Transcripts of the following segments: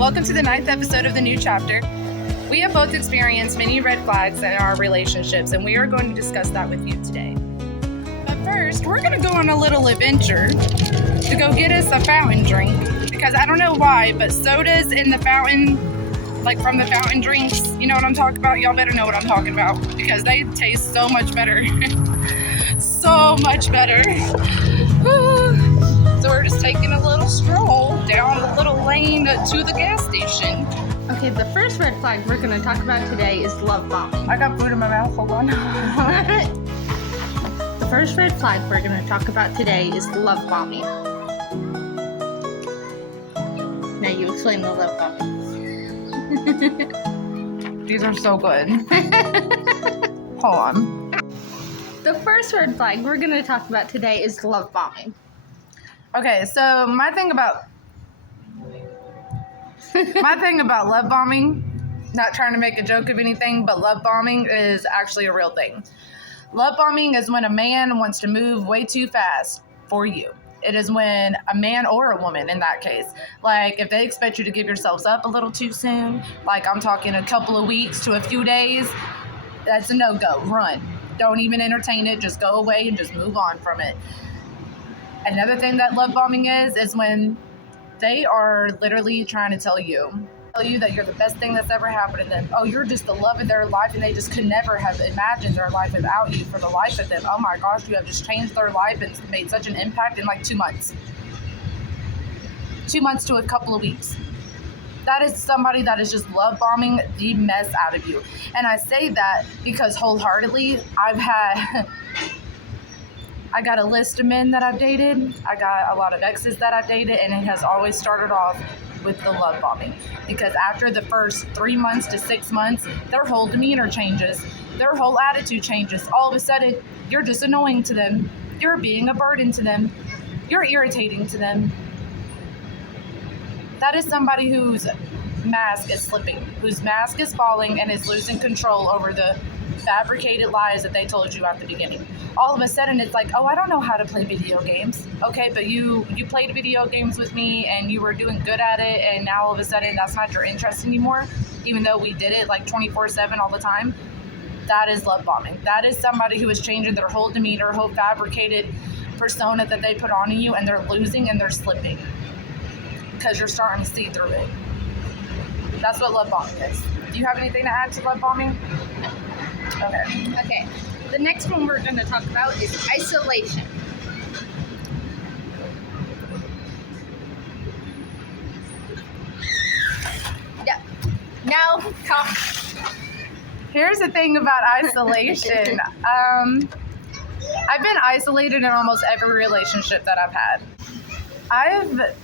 Welcome to the 9th episode of the new chapter. We have both experienced many red flags in our relationships, and we are going to discuss that with you today. But first, we're going to go on a little adventure to go get us a fountain drink, because I don't know why, but sodas in the fountain, like from the fountain drinks, you know what I'm talking about? Y'all better know what I'm talking about, because they taste so much better. So much better. So we're just taking a little stroll down the little lane to the gas station. Okay, the first red flag we're going to talk about today is love bombing. I got food in my mouth, hold on. The first red flag we're going to talk about today is love bombing. Now you explain the love bombing. These are so good. Hold on. The first red flag we're going to talk about today is love bombing. Okay, so my thing about love bombing, not trying to make a joke of anything, but love bombing is actually a real thing. Love bombing is when a man wants to move way too fast for you. It is when a man or a woman, in that case, like if they expect you to give yourselves up a little too soon, like I'm talking a couple of weeks to a few days, that's a no-go. Run. Don't even entertain it. Just go away and just move on from it. Another thing that love bombing is when they are literally trying to tell you that you're the best thing that's ever happened to them. Oh, you're just the love of their life, and they just could never have imagined their life without you for the life of them. Oh my gosh, you have just changed their life and made such an impact in like 2 months. 2 months to a couple of weeks. That is somebody that is just love bombing the mess out of you. And I say that because wholeheartedly, I got a list of men that I've dated. I got a lot of exes that I've dated, and it has always started off with the love bombing. Because after the first 3 months to 6 months, their whole demeanor changes. Their whole attitude changes. All of a sudden, you're just annoying to them. You're being a burden to them. You're irritating to them. That is somebody whose mask is slipping, whose mask is falling and is losing control over the fabricated lies that they told you at the beginning. All of a sudden, it's like, oh, I don't know how to play video games. Okay, but you played video games with me and you were doing good at it, and now all of a sudden that's not your interest anymore, even though we did it like 24/7 all the time. That is love bombing. That is somebody who is changing their whole demeanor, whole fabricated persona that they put on you, and they're losing and they're slipping because you're starting to see through it. That's what love bombing is. Do you have anything to add to love bombing? Okay. The next one we're going to talk about is isolation. Yeah. Now, talk. Here's the thing about isolation. I've been isolated in almost every relationship that I've had. I've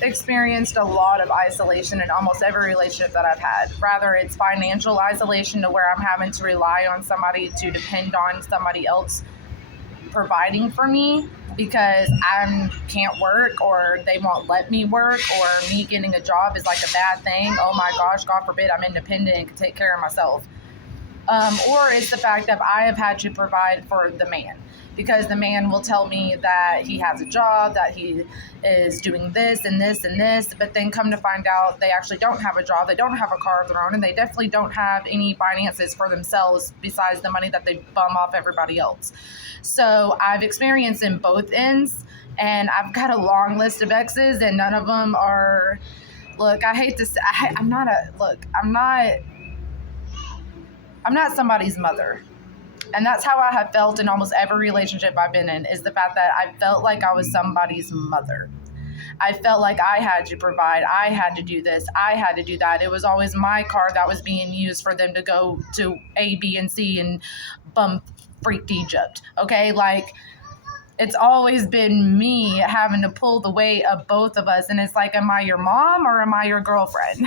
experienced a lot of isolation in almost every relationship that I've had. Rather, it's financial isolation to where I'm having to rely on somebody, to depend on somebody else providing for me because I can't work, or they won't let me work, or me getting a job is like a bad thing. Oh my gosh, God forbid, I'm independent and can take care of myself. Or it's the fact that I have had to provide for the man, because the man will tell me that he has a job, that he is doing this and this and this, but then come to find out they actually don't have a job, they don't have a car of their own, and they definitely don't have any finances for themselves besides the money that they bum off everybody else. So I've experienced in both ends, and I've got a long list of exes, and none of them are, look, I hate to say, I'm not somebody's mother. And that's how I have felt in almost every relationship I've been in, is the fact that I felt like I was somebody's mother. I felt like I had to provide. I had to do this. I had to do that. It was always my car that was being used for them to go to A, B, and C and bum freaked Egypt. Okay? Like, it's always been me having to pull the weight of both of us. And it's like, am I your mom or am I your girlfriend?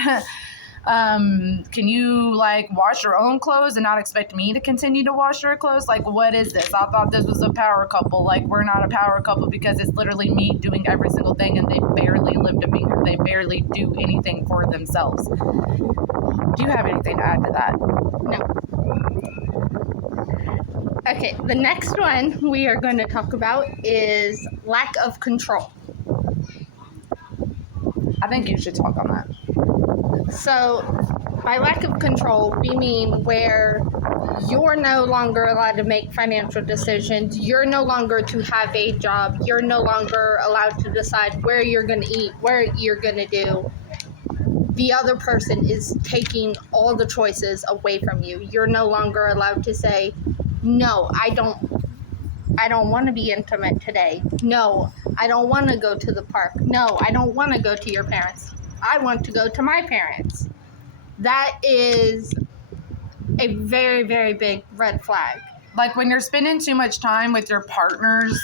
Can you like wash your own clothes and not expect me to continue to wash your clothes? Like, what is this? I thought this was a power couple. Like, we're not a power couple because it's literally me doing every single thing, and they barely lift a finger. They barely do anything for themselves. Do you have anything to add to that? No. Okay, the next one we are going to talk about is lack of control. I think you should talk on that. So, by lack of control, we mean where you're no longer allowed to make financial decisions. You're no longer to have a job. You're no longer allowed to decide where you're going to eat, where you're going to do. The other person is taking all the choices away from you. You're no longer allowed to say, "No, I don't want to be intimate today. No, I don't want to go to the park. No, I don't want to go to your parents. I want to go to my parents." That is a very, very big red flag. Like when you're spending too much time with your partner's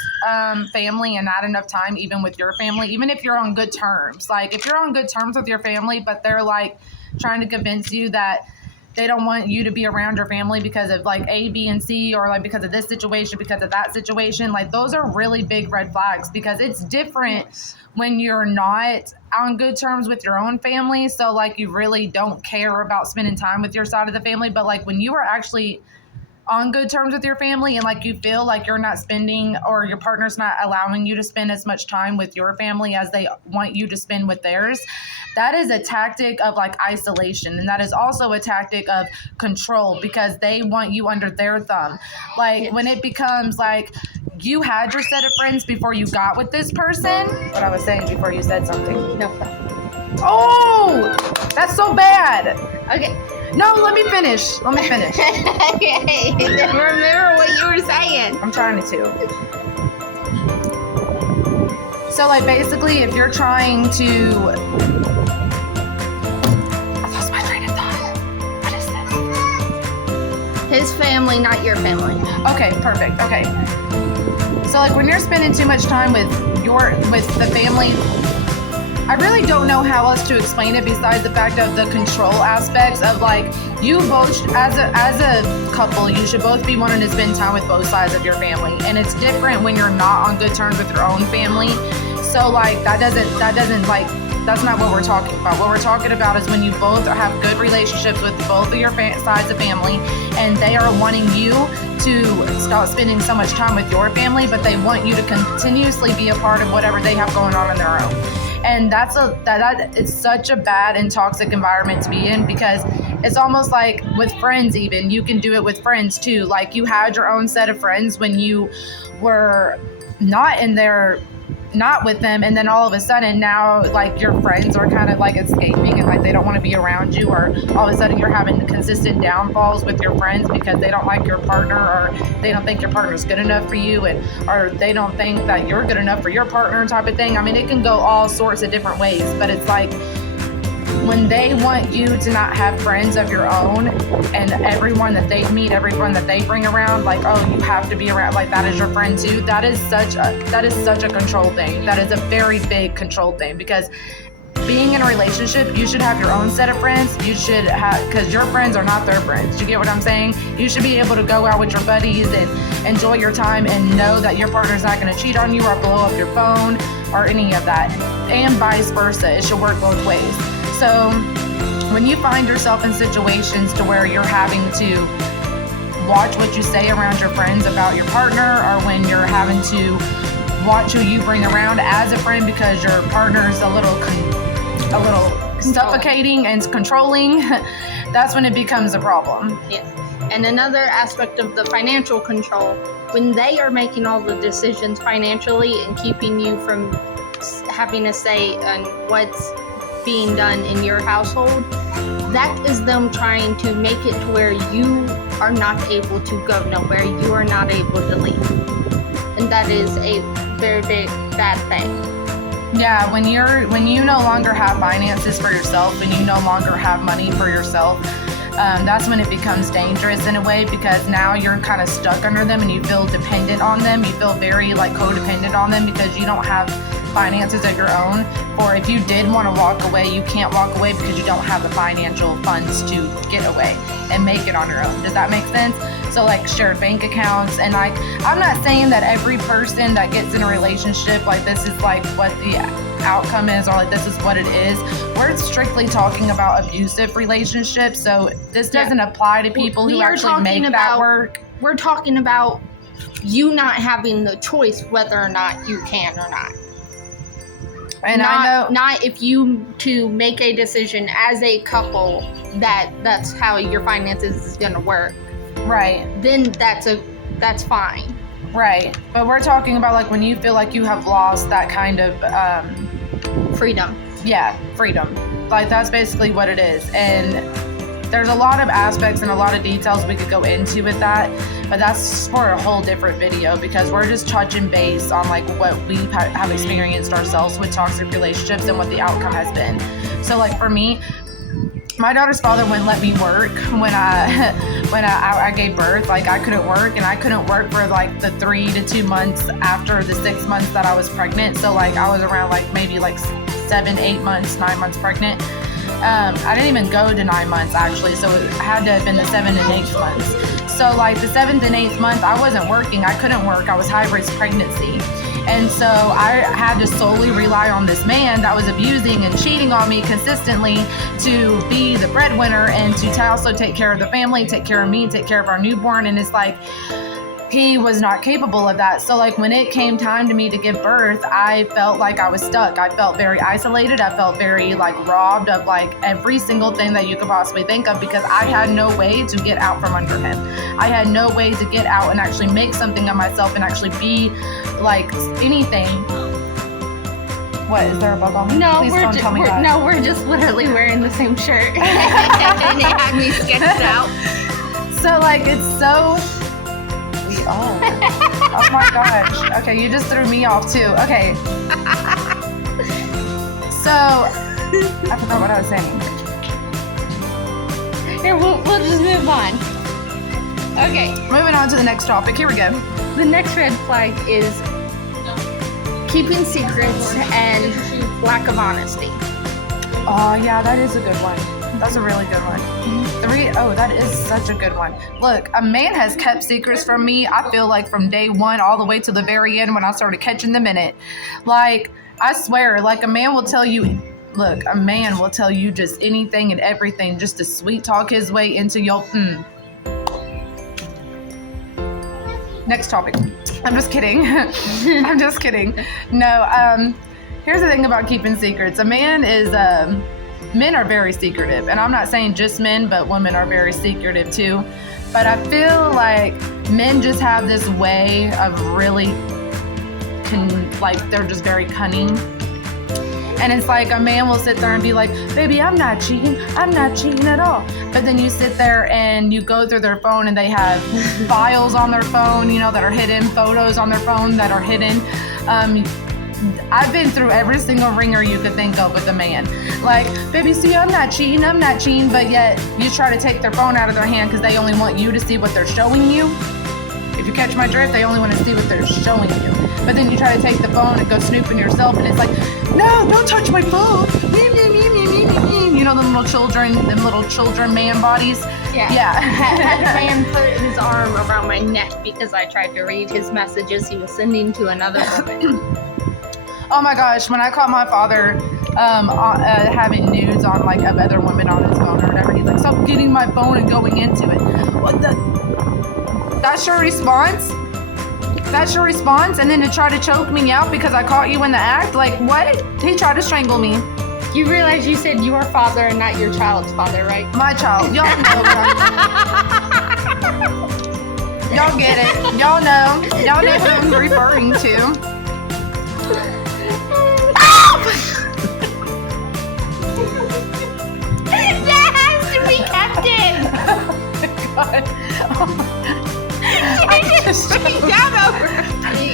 family and not enough time even with your family, even if you're on good terms. Like if you're on good terms with your family, but they're like trying to convince you that they don't want you to be around your family because of like A, B, and C, or like because of this situation, because of that situation. Like those are really big red flags because it's different when you're not on good terms with your own family. So like you really don't care about spending time with your side of the family. But like when you are actually on good terms with your family and like you feel like you're not spending or your partner's not allowing you to spend as much time with your family as they want you to spend with theirs, that is a tactic of like isolation, and that is also a tactic of control because they want you under their thumb. Like when it becomes like you had your set of friends before you got with this person. What I was saying before you said something. No. Oh, that's so bad. Okay. No, let me finish. Okay. Remember what you were saying. I'm trying to. So, like, basically, if you're trying to... I lost my train of thought. What is this? His family, not your family. Okay, perfect. Okay. So, like, when you're spending too much time with the family... I really don't know how else to explain it besides the fact of the control aspects of like you both as a couple, you should both be wanting to spend time with both sides of your family, and it's different when you're not on good terms with your own family. So like that doesn't like that's not what we're talking about. What we're talking about is when you both have good relationships with both of your sides of family, and they are wanting you to stop spending so much time with your family, but they want you to continuously be a part of whatever they have going on their own. And it's such a bad and toxic environment to be in because it's almost like with friends, even you can do it with friends too. Like you had your own set of friends when you were not with them, and then all of a sudden now like your friends are kind of like escaping and like they don't want to be around you, or all of a sudden you're having consistent downfalls with your friends because they don't like your partner, or they don't think your partner's good enough for you, or they don't think that you're good enough for your partner type of thing. I mean, it can go all sorts of different ways, but it's like when they want you to not have friends of your own, and everyone that they meet, everyone that they bring around, like, oh, you have to be around, like that is your friend too. That is such a control thing. That is a very big control thing because being in a relationship, you should have your own set of friends. You should have, because your friends are not their friends. You get what I'm saying? You should be able to go out with your buddies and enjoy your time and know that your partner's not going to cheat on you or blow up your phone or any of that, and vice versa. It should work both ways. So when you find yourself in situations to where you're having to watch what you say around your friends about your partner, or when you're having to watch who you bring around as a friend because your partner's a little suffocating and controlling, that's when it becomes a problem. Yes. And another aspect of the financial control, when they are making all the decisions financially and keeping you from having a say on what's being done in your household, that is them trying to make it to where you are not able to go nowhere, you are not able to leave. And that is a very big bad thing. Yeah, when you no longer have finances for yourself and you no longer have money for yourself, that's when it becomes dangerous in a way, because now you're kind of stuck under them and you feel dependent on them. You feel very like codependent on them because you don't have finances of your own. Or if you did want to walk away, you can't walk away because you don't have the financial funds to get away and make it on your own. Does that make sense? So like shared bank accounts, and like I'm not saying that every person that gets in a relationship like this is like what the outcome is, or like this is what it is. We're strictly talking about abusive relationships, so this doesn't apply to people who actually make that work. We're talking about you not having the choice whether or not you can or not. And not if you to make a decision as a couple that's how your finances is going to work. Right. Then that's fine. Right. But we're talking about like when you feel like you have lost that kind of freedom. Yeah, freedom. Like that's basically what it is. And there's a lot of aspects and a lot of details we could go into with that, but that's for a whole different video because we're just touching base on like what we have experienced ourselves with toxic relationships and what the outcome has been. So like for me, my daughter's father wouldn't let me work when I gave birth. Like I couldn't work, and I couldn't work for like the 3 to 2 months after the 6 months that I was pregnant. So like I was around like maybe like 7, 8 months, 9 months pregnant. I didn't even go to 9 months actually, so it had to have been the 7th and 8th months. So like the 7th and 8th month, I wasn't working. I couldn't work. I was high risk pregnancy. And so I had to solely rely on this man that was abusing and cheating on me consistently to be the breadwinner and to also take care of the family, take care of me, take care of our newborn. And it's like, he was not capable of that. So like when it came time to me to give birth, I felt like I was stuck. I felt very isolated. I felt very like robbed of like every single thing that you could possibly think of because I had no way to get out from under him. I had no way to get out and actually make something of myself and actually be like anything. What, is there a bug on me? No, Please don't tell me that. No, we're just literally wearing the same shirt. And they had me sketched out. So like it's so Oh. Oh my gosh. Okay, you just threw me off too. Okay. So, I forgot what I was saying. Here, we'll just move on. Okay. Moving on to the next topic. Here we go. The next red flag is keeping secrets and lack of honesty. Oh, yeah, that is a good one. That's a really good one. That is such a good one. Look, a man has kept secrets from me, I feel like from day one all the way to the very end when I started catching them in it. Like, I swear, like a man will tell you just anything and everything just to sweet talk his way into your Next topic. I'm just kidding. I'm just kidding. No, here's the thing about keeping secrets. A man is men are very secretive, and I'm not saying just men, but women are very secretive too. But I feel like men just have this way of really they're just very cunning. And it's like a man will sit there and be like, baby, I'm not cheating at all. But then you sit there and you go through their phone and they have files on their phone, that are hidden, photos on their phone that are hidden. I've been through every single ringer you could think of with a man. Like, baby, see, I'm not cheating, but yet you try to take their phone out of their hand because they only want you to see what they're showing you. If you catch my drift, they only want to see what they're showing you. But then you try to take the phone and go snooping yourself, and it's like, no, don't touch my phone. Them little children man bodies. Yeah. I had a man put his arm around my neck because I tried to read his messages he was sending to another woman. Oh my gosh, when I caught my father having nudes on like of other women on his phone or whatever, he's like, stop getting my phone and going into it. What the? That's your response? That's your response? And then to try to choke me out because I caught you in the act? Like, what? He tried to strangle me. You realize you said your father and not your child's father, right? My child. Y'all know that. Y'all get it. Y'all know. Y'all know who I'm referring to. That has to be kept in. Oh my God. I just straight down over me.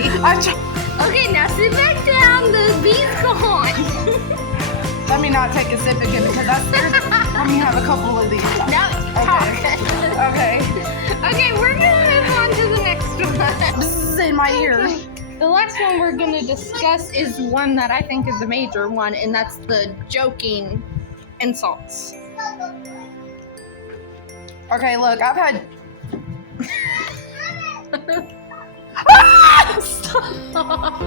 Okay, now sit back down. The beat's gone. Let me not take a sip again because let me have a couple of these. No, talk. Okay. Okay, we're gonna move on to the next one. Bzzz in my ear. The last one we're gonna discuss is one that I think is a major one, and that's the joking insults. Okay, look, I've had. Stop.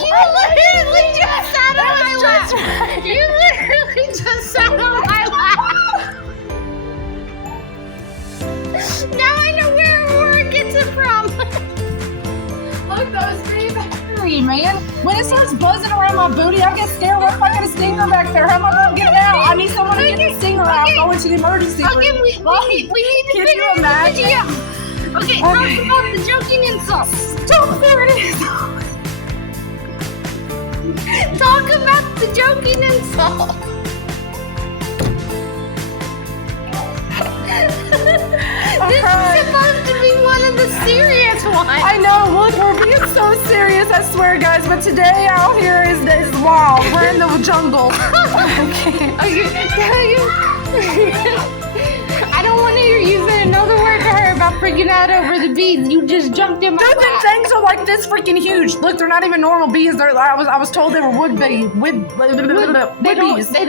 You literally just sat on my lap. You literally just sat on my lap. Now I know where Aurora gets it from. scary, man. When it starts buzzing around my booty, I get scared. What if I get a stinger back there? How am I gonna get it out? I need someone to get the stinger out. Go into the emergency room. Okay, we need to Can figure you imagine? it out. Okay, talk about the joking insults. There it is. Talk about the joking insults. This is supposed to be one of the serious ones. I know, look, we're being so serious, I swear, guys, but today out here is wild. We're in the jungle. Okay. I don't want to hear you say another word to her about freaking out over the bees. You just jumped in my Dude, them lap. things are like this freaking huge. Look, they're not even normal bees. I was told they were wood bees. They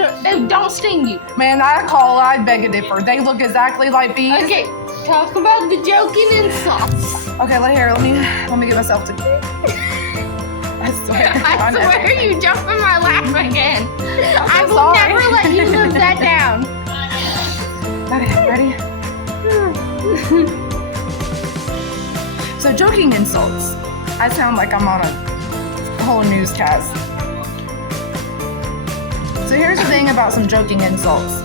don't sting you. Man, I beg a differ. They look exactly like bees. Okay, talk about the joking insults. Okay, let me get myself together. I swear. I swear you jumped in my lap again. I will sorry. never let you live that down. Okay, ready? So, joking insults. I sound like I'm on a whole newscast. So here's the thing about some joking insults.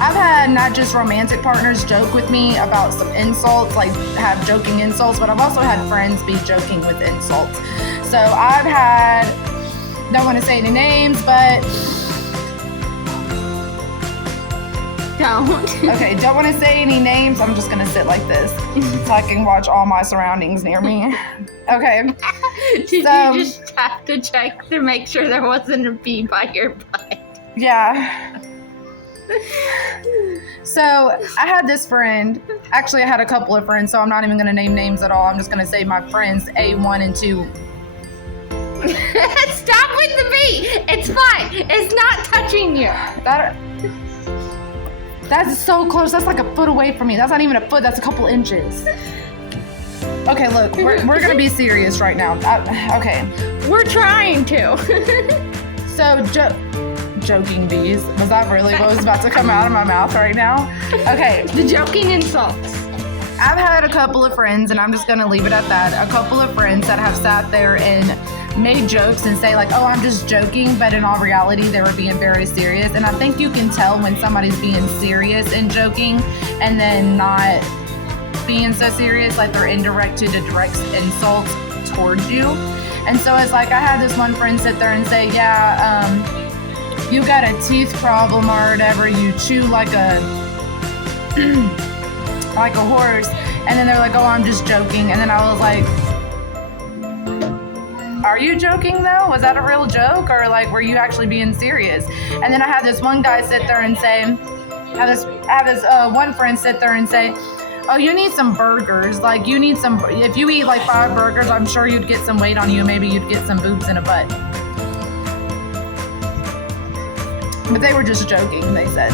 I've had not just romantic partners joke with me about some insults, like have joking insults, but I've also had friends be joking with insults. So I've had, don't want to say any names, but okay, don't want to say any names. I'm just gonna sit like this so I can watch all my surroundings near me. Okay. Did you just have to check to make sure there wasn't a bee by your butt? Yeah. So I had this friend. Actually, I had a couple of friends, so I'm not even gonna name names at all. I'm just gonna say my friends A1 and 2. Stop with the bee. It's fine. It's not touching you. That's so close. That's like a foot away from me. That's not even a foot. That's a couple inches. Okay, look, we're gonna be serious right now. Okay. We're trying to. So, joking bees. Was that really what was about to come out of my mouth right now? Okay. The joking insults. I've had a couple of friends, and I'm just gonna leave it at that. A couple of friends that have sat there and made jokes and say like, oh, I'm just joking, but in all reality, they were being very serious. And I think you can tell when somebody's being serious and joking and then not being so serious, like they're indirected to direct insults towards you. And so it's like I had this one friend sit there and say, yeah, you got a teeth problem or whatever, you chew like a like a horse. And then they're like, oh, I'm just joking. And then I was like, are you joking though? Was that a real joke, or like were you actually being serious? And then I had this one guy sit there and say, I have this one friend sit there and say, oh, you need some burgers. Like you need some, if you eat like 5 burgers, I'm sure you'd get some weight on you. Maybe you'd get some boobs and a butt. But they were just joking, they said.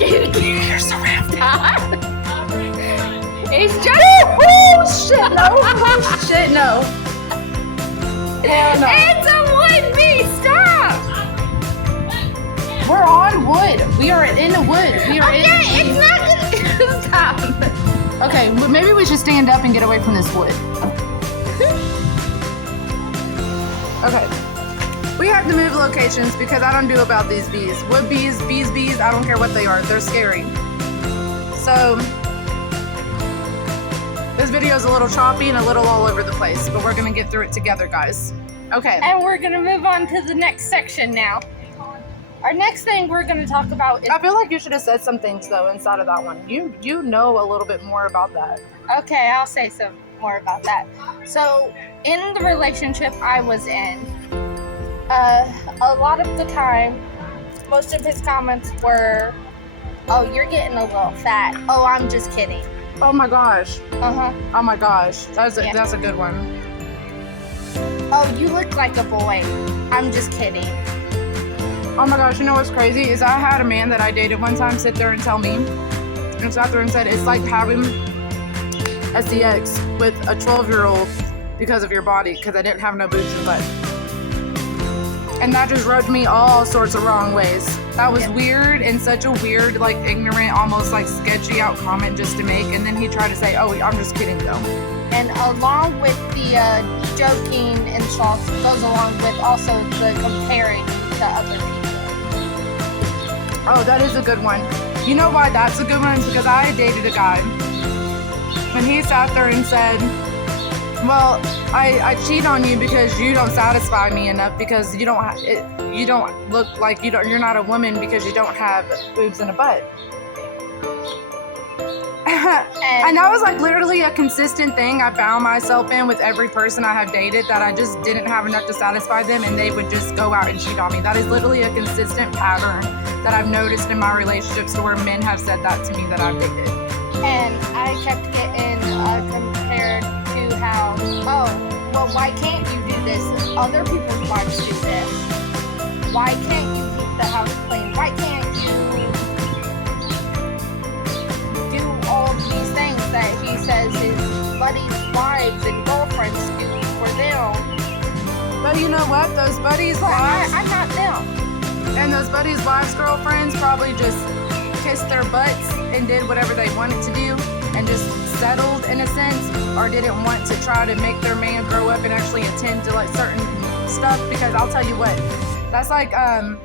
You're surrounded. It's just. Oh shit, no. Oh shit, no. Hell no. It's a wood bee. Stop. We're on wood. We are in the wood. We are It's not gonna stop. Okay, maybe we should stand up and get away from this wood. Okay. We have to move locations because I don't do about these bees. Wood bees, bees, I don't care what they are. They're scary. So, this video is a little choppy and a little all over the place, but we're going to get through it together, guys. Okay. And we're gonna move on to the next section now. Our next thing we're gonna talk about is. I feel like you should have said some things, though, inside of that one. You know a little bit more about that. Okay, I'll say some more about that. So, in the relationship I was in, a lot of the time, most of his comments were, oh, you're getting a little fat. Oh, I'm just kidding. Oh my gosh. Uh-huh. Oh my gosh. That's a good one. Oh, you look like a boy. I'm just kidding. Oh my gosh, you know what's crazy? Is I had a man that I dated one time sit there and tell me, and sat there and said, it's like having SDX with a 12-year-old because of your body, because I didn't have no boobs and butt. And that just rubbed me all sorts of wrong ways. That was weird, and such a weird, like ignorant, almost like sketchy out comment just to make. And then he tried to say, oh, I'm just kidding though. And along with the joking and stuff goes along with also the comparing to other people. Oh, that is a good one. You know why that's a good one? It's because I dated a guy, and he sat there and said, well, I cheat on you because you don't satisfy me enough, because you don't look like you're not a woman because you don't have boobs and a butt. And that was like literally a consistent thing I found myself in with every person I have dated, that I just didn't have enough to satisfy them and they would just go out and cheat on me. That is literally a consistent pattern that I've noticed in my relationships, to where men have said that to me that I've dated. And I kept getting compared to how, oh, well, why can't you do this? Other people's wives do this. Why can't you keep the house clean? Why can't you do all of these things that he says his buddies' wives and girlfriends do for them? But you know what? Those buddies' But wives, I'm not them. and those buddies' wives' girlfriends probably just kissed their butts and did whatever they wanted to do and just settled in a sense, or didn't want to try to make their man grow up and actually attend to like certain stuff. Because I'll tell you what, that's like, and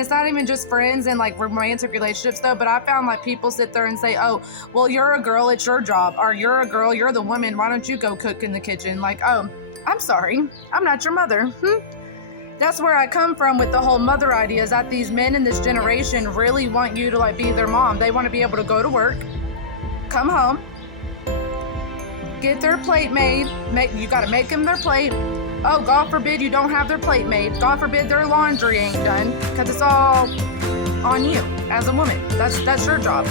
it's not even just friends and like romantic relationships though, but I found like people sit there and say, oh, well, you're a girl, it's your job, or you're a girl, you're the woman, why don't you go cook in the kitchen? Like, oh, I'm sorry, I'm not your mother. That's where I come from with the whole mother idea, is that these men in this generation really want you to like be their mom. They want to be able to go to work, come home, get their plate made, you got to make them their plate. Oh, God forbid you don't have their plate made. God forbid their laundry ain't done, because it's all on you as a woman. That's your job.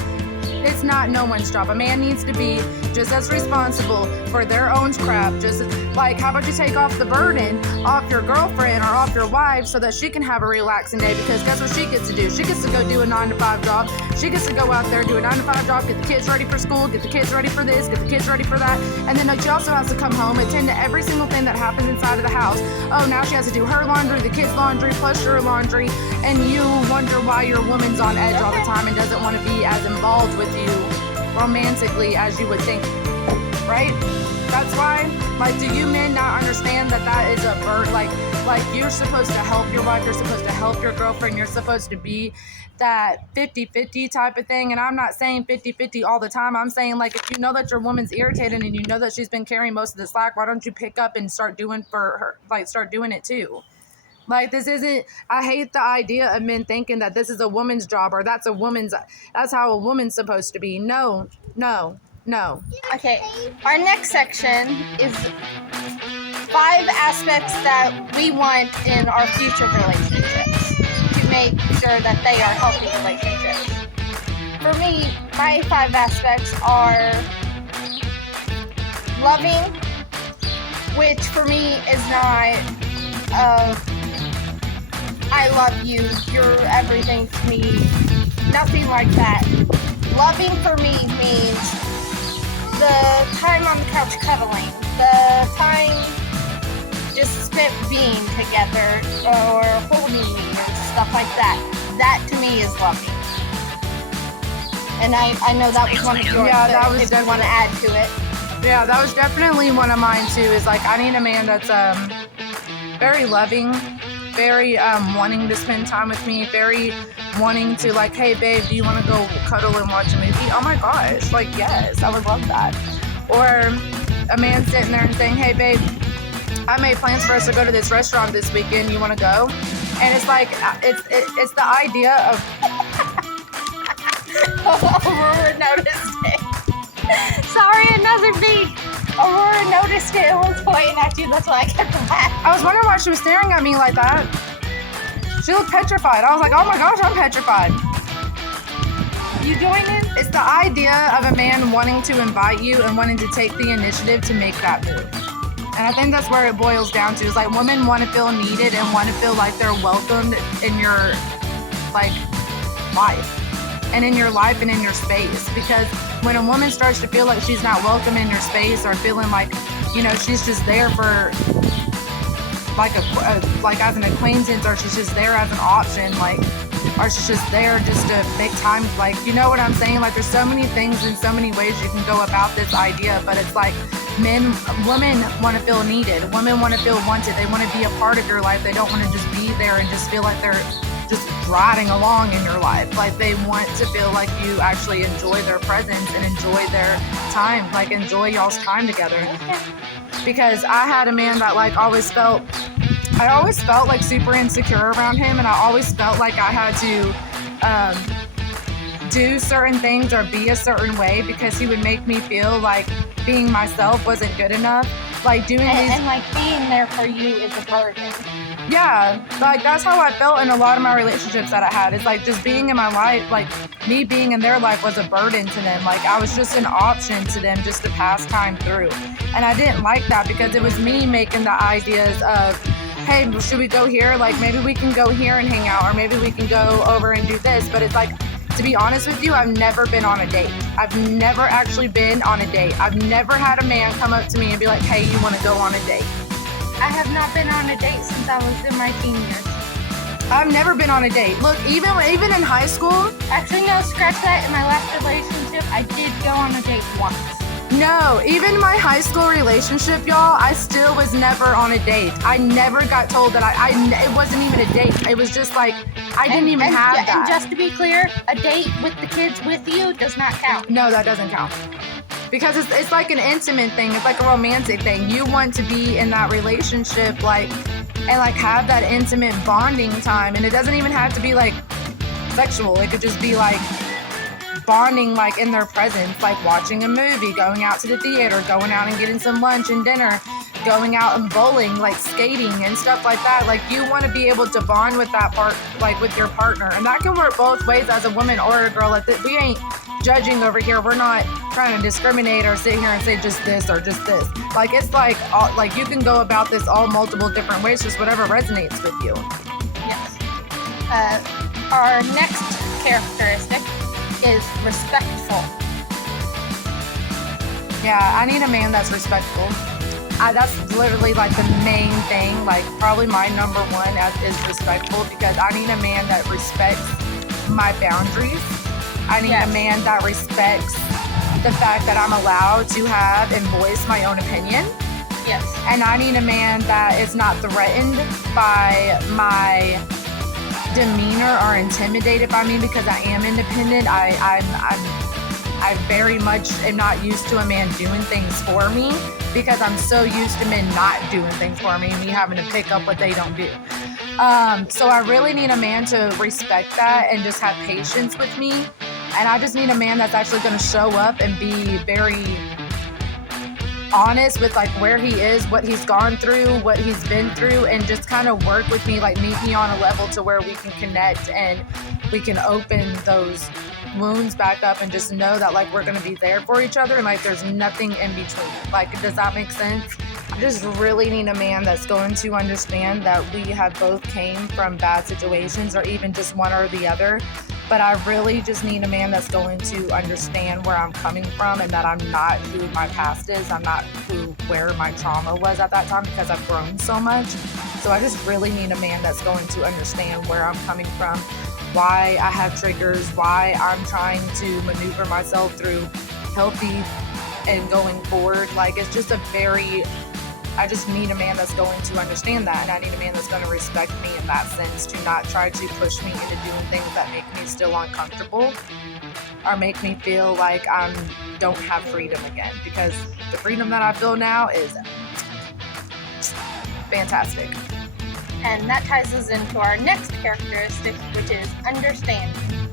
It's not no one's job. A man needs to be just as responsible for their own crap. Just like, how about you take off the burden off your girlfriend or off your wife so that she can have a relaxing day? Because guess what she gets to do? She gets to go do a 9-to-5 job. She gets to go out there, do a 9-to-5 job, get the kids ready for school, get the kids ready for this, get the kids ready for that. And then she also has to come home, attend to every single thing that happens inside of the house. Oh, now she has to do her laundry, the kids' laundry, plus your laundry. And you wonder why your woman's on edge all the time and doesn't want to be as involved with you romantically as you would think, right? That's why, like, do you men not understand that is a bird? Like you're supposed to help your wife, you're supposed to help your girlfriend, you're supposed to be that 50-50 type of thing. And I'm not saying 50-50 all the time. I'm saying, like, if you know that your woman's irritated and you know that she's been carrying most of the slack, why don't you pick up and start doing for her, like start doing it too? Like, this isn't, I hate the idea of men thinking that this is a woman's job, or that's how a woman's supposed to be. No. Okay, our next section is 5 aspects that we want in our future relationships to make sure that they are healthy relationships. For me, my 5 aspects are loving, which for me is not I love you, you're everything to me, nothing like that. Loving for me means the time on the couch cuddling, the time just spent being together or holding me or stuff like that. That to me is loving. And I know that was one of yours, yeah, that was if you want to add to it. Yeah, that was definitely one of mine too, is like, I need a man that's very loving, very wanting to spend time with me, very wanting to, like, hey babe, do you want to go cuddle and watch a movie? Oh my gosh, like, yes, I would love that. Or a man sitting there and saying, hey babe, I made plans for us to go to this restaurant this weekend, you want to go? And it's like, it's the idea of Aurora noticed it. Sorry, another bee. Aurora noticed it and was pointing at you. That's why I kept laughing. I was wondering why she was staring at me like that. She looked petrified. I was like, oh my gosh, I'm petrified. You joining? It's the idea of a man wanting to invite you and wanting to take the initiative to make that move. And I think that's where it boils down to, is like, women want to feel needed and want to feel like they're welcomed in your, like, life. And in your life and in your space. Because when a woman starts to feel like she's not welcome in your space, or feeling like, you know, she's just there for like as an acquaintance, or she's just there as an option, like, or she's just there just to make time, like, you know what I'm saying? Like, there's so many things and so many ways you can go about this idea, but it's like, women want to feel needed. Women want to feel wanted. They want to be a part of your life. They don't want to just be there and just feel like they're just riding along in your life. Like they want to feel like you actually enjoy their presence and enjoy their time, like enjoy y'all's time together. Because I had a man that like I always felt like super insecure around him, and I always felt like I had to do certain things or be a certain way because he would make me feel like being myself wasn't good enough. Like doing and like being there for you is a burden. Yeah, like that's how I felt in a lot of my relationships that I had. It's like just being in my life, like me being in their life was a burden to them. Like I was just an option to them just to pass time through. And I didn't like that because it was me making the ideas of, hey, should we go here? Like maybe we can go here and hang out, or maybe we can go over and do this. But it's like, to be honest with you, I've never been on a date. I've never actually been on a date. I've never had a man come up to me and be like, hey, you want to go on a date? I have not been on a date since I was in my teen years. I've never been on a date. Look, even in high school. Actually, no, scratch that. In my last relationship, I did go on a date once. No, even my high school relationship, y'all, I still was never on a date. I never got told that it wasn't even a date. It was just like, I didn't even have that. And just to be clear, a date with the kids with you does not count. No, that doesn't count. Because it's like an intimate thing. It's like a romantic thing. You want to be in that relationship, like, and like have that intimate bonding time. And it doesn't even have to be like sexual. It could just be like bonding, like in their presence, like watching a movie, going out to the theater, going out and getting some lunch and dinner, going out and bowling, like skating and stuff like that. Like you want to be able to bond with that part, like with your partner. And that can work both ways as a woman or a girl. Like we ain't judging over here. We're not trying to discriminate or sit here and say just this or just this. Like it's like like you can go about this all multiple different ways, just whatever resonates with you. Yes. Our next characteristic is respectful. Yeah, I need a man that's respectful. That's literally like the main thing, like probably my number one is respectful, because I need a man that respects my boundaries. I need a man that respects the fact that I'm allowed to have and voice my own opinion. Yes. And I need a man that is not threatened by my demeanor or intimidated by me because I am independent. I very much am not used to a man doing things for me because I'm so used to men not doing things for me, me having to pick up what they don't do. So I really need a man to respect that and just have patience with me. And I just need a man that's actually going to show up and be very honest with like where he is, what he's gone through, what he's been through, and just kind of work with me, like meet me on a level to where we can connect and we can open those wounds back up and just know that like we're going to be there for each other and like there's nothing in between. Like, does that make sense? I just really need a man that's going to understand that we have both came from bad situations, or even just one or the other. But I really just need a man that's going to understand where I'm coming from and that I'm not who my past is. I'm not where my trauma was at that time, because I've grown so much. So I just really need a man that's going to understand where I'm coming from, why I have triggers, why I'm trying to maneuver myself through healthy and going forward. Like, it's just I just need a man that's going to understand that, and I need a man that's going to respect me in that sense, to not try to push me into doing things that make me still uncomfortable or make me feel like I don't have freedom again, because the freedom that I feel now is fantastic. And that ties us into our next characteristic, which is understanding.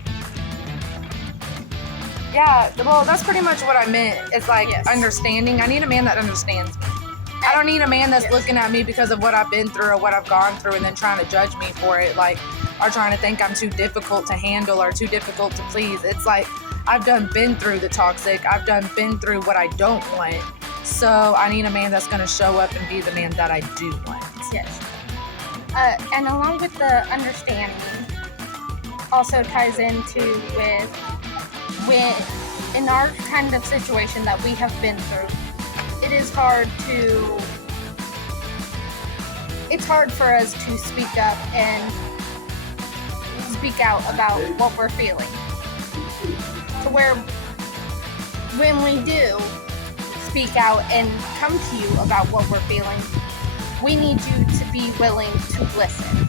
Yeah, well, that's pretty much what I meant. It's like understanding. I need a man that understands me. I don't need a man that's looking at me because of what I've been through or what I've gone through and then trying to judge me for it, like, or trying to think I'm too difficult to handle or too difficult to please. It's like, I've been through the toxic. I've been through what I don't want. So I need a man that's going to show up and be the man that I do want. Yes. And along with the understanding, also ties into with in our kind of situation that we have been through, it's hard for us to speak up and speak out about what we're feeling. To where when we do speak out and come to you about what we're feeling, we need you to be willing to listen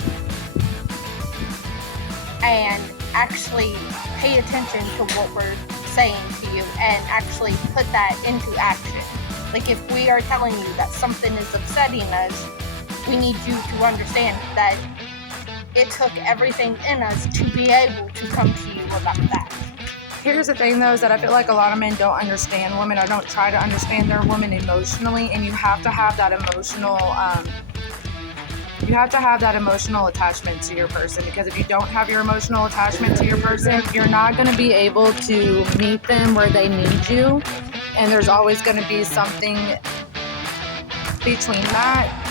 and actually pay attention to what we're saying to you and actually put that into action. Like, if we are telling you that something is upsetting us, we need you to understand that it took everything in us to be able to come to you about that. Here's the thing, though, is that I feel like a lot of men don't understand women or don't try to understand their women emotionally, and you have to have that emotional attachment to your person, because if you don't have your emotional attachment to your person, you're not going to be able to meet them where they need you, and there's always going to be something between that.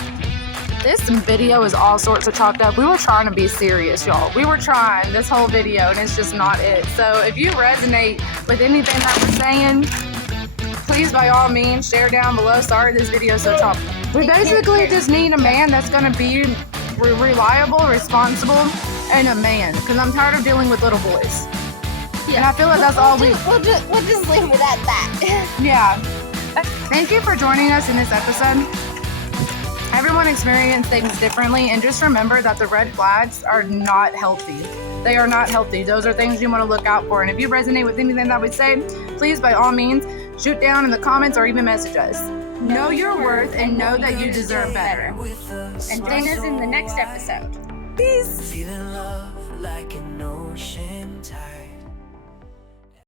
This video is all sorts of chopped up. We were trying to be serious, y'all. We were trying this whole video, and it's just not it. So if you resonate with anything that we're saying, please, by all means, share down below. Sorry this video is so chopped. We basically just need a man that's going to be reliable, responsible, and a man. Because I'm tired of dealing with little boys. Yeah. And I feel like that's all we... We'll just leave it at that. Yeah. Thank you for joining us in this episode. Everyone experiences things differently, and just remember that the red flags are not healthy. They are not healthy. Those are things you want to look out for. And if you resonate with anything that we say, please, by all means, shoot down in the comments or even message us. Know your worth and know that you deserve better. And join us in the next episode. Peace. Feeling love like an ocean tide.